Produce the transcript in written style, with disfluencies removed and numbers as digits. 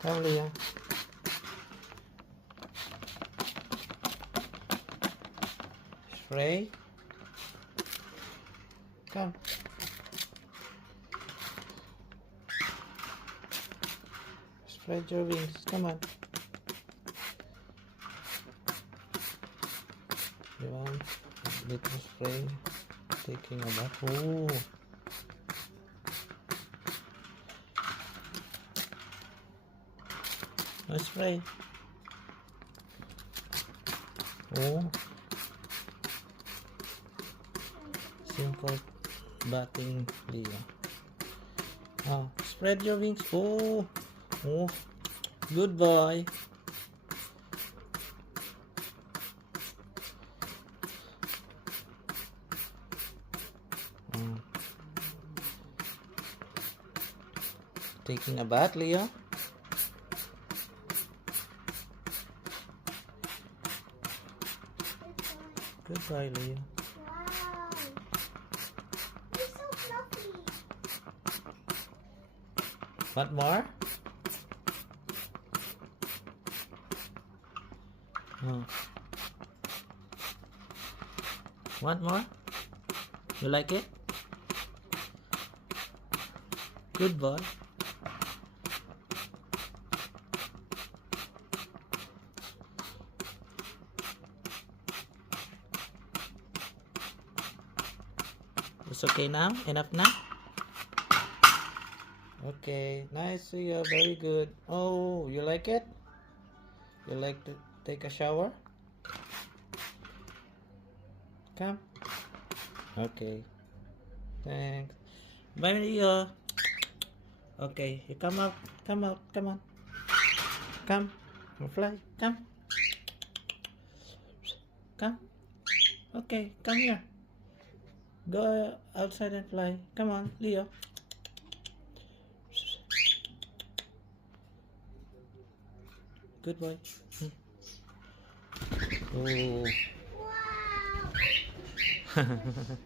Come, Leo. Spray. Come. Spread your wings. Come on. You want little spray? Taking a bath. Oh. No spray. Oh. Simple batting, Leo. Oh, spread your wings. Oh. Oh. Good boy. Oh. Taking a bath, Leo. Goodbye, Leo. Wow. You're so fluffy. Want more? Oh. Want more? You like it? Good boy. It's okay now? Enough now? Okay, nice, Leo. Very good. Oh, you like it? You like to take a shower? Come. Okay. Thanks. Bye, Leo. Okay, you come out. Come out. Come on. Come. Fly. Come. Come. Okay, come here. Go outside and fly. Come on, Leo. Good boy. Oh. Wow.